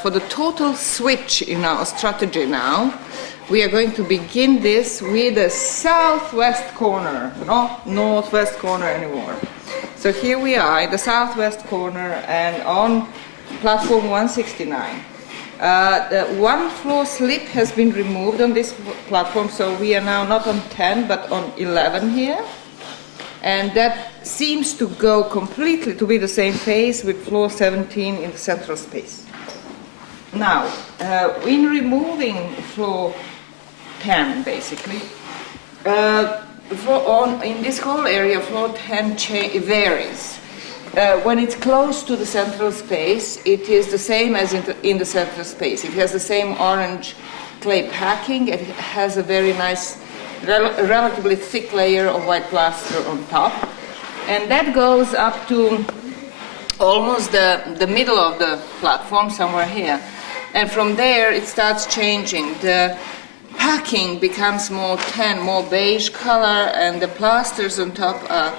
For the total switch in our strategy now, we are going to begin this with the southwest corner, not northwest corner anymore. So here we are in the southwest corner and on platform 169. The one floor slip has been removed on this platform, so we are now not on 10 but on 11 here. And that seems to go completely to be the same phase with floor 17 in the central space. Now, in removing floor 10, basically, in this whole area, floor 10 varies. When it's close to the central space, it is the same as in the central space. It has the same orange clay packing. It has a very nice, relatively thick layer of white plaster on top. And that goes up to almost the middle of the platform, somewhere here. And from there, it starts changing. The packing becomes more tan, more beige color, and the plasters on top are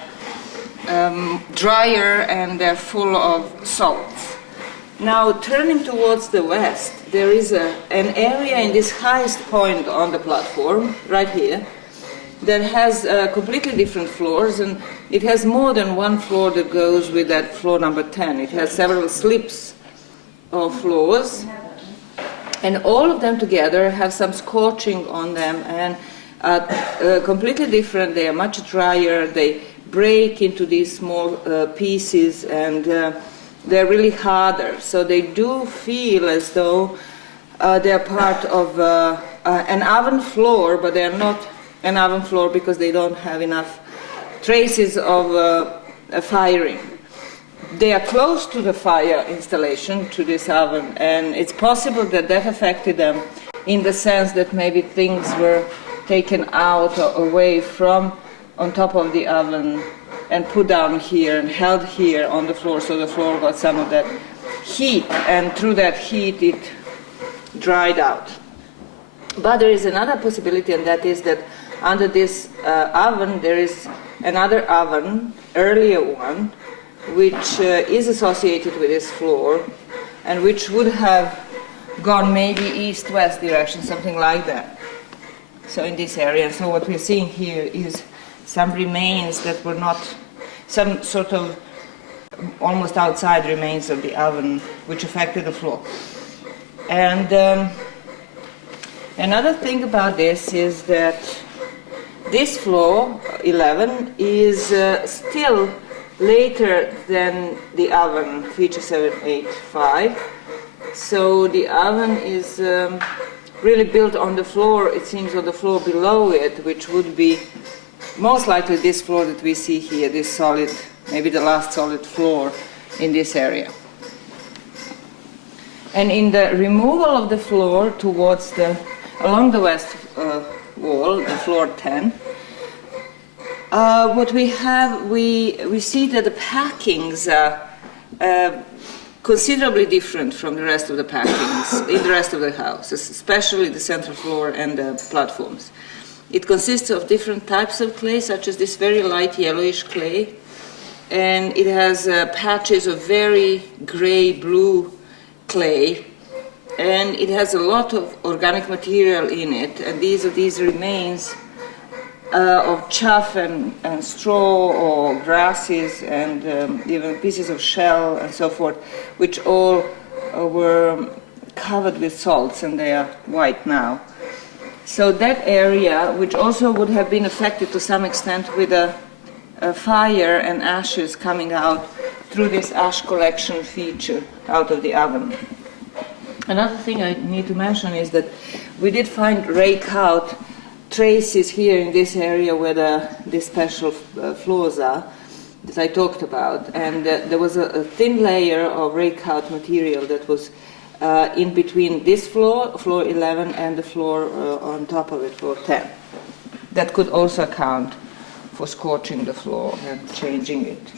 drier and they're full of salts. Now, turning towards the west, there is an area in this highest point on the platform, right here, that has completely different floors, and it has more than one floor that goes with that floor number 10. It has several slips of floors, and all of them together have some scorching on them and completely different. They are much drier. They break into these small pieces, and they're really harder. So they do feel as though they're part of an oven floor, but they're not an oven floor because they don't have enough traces of firing. They are close to the fire installation, to this oven, and it's possible that that affected them in the sense that maybe things were taken out or away from on top of the oven and put down here and held here on the floor, so the floor got some of that heat, and through that heat it dried out. But there is another possibility, and that is that under this oven there is another oven, earlier one, which is associated with this floor and which would have gone maybe east-west direction, something like that. So in this area, so what we're seeing here is some remains that were not, some sort of almost outside remains of the oven which affected the floor. And another thing about this is that this floor, 11, is still later than the oven, feature 785. So the oven is really built on the floor, it seems, on the floor below it, which would be most likely this floor that we see here, this solid, maybe the last solid floor in this area. And in the removal of the floor towards along the west wall, the floor 10, what we have, we see that the packings are considerably different from the rest of the packings in the rest of the house, especially the central floor and the platforms. It consists of different types of clay, such as this very light yellowish clay, and it has patches of very gray-blue clay, and it has a lot of organic material in it, and these are these remains of chaff and straw or grasses and even pieces of shell and so forth, which all were covered with salts, and they are white now. So that area, which also would have been affected to some extent with a fire and ashes coming out through this ash collection feature out of the oven. Another thing I need to mention is that we did find rake out traces here in this area where these special floors are that I talked about, and there was a thin layer of rake out material that was in between this floor, floor 11, and the floor on top of it, floor 10. That could also account for scorching the floor and changing it.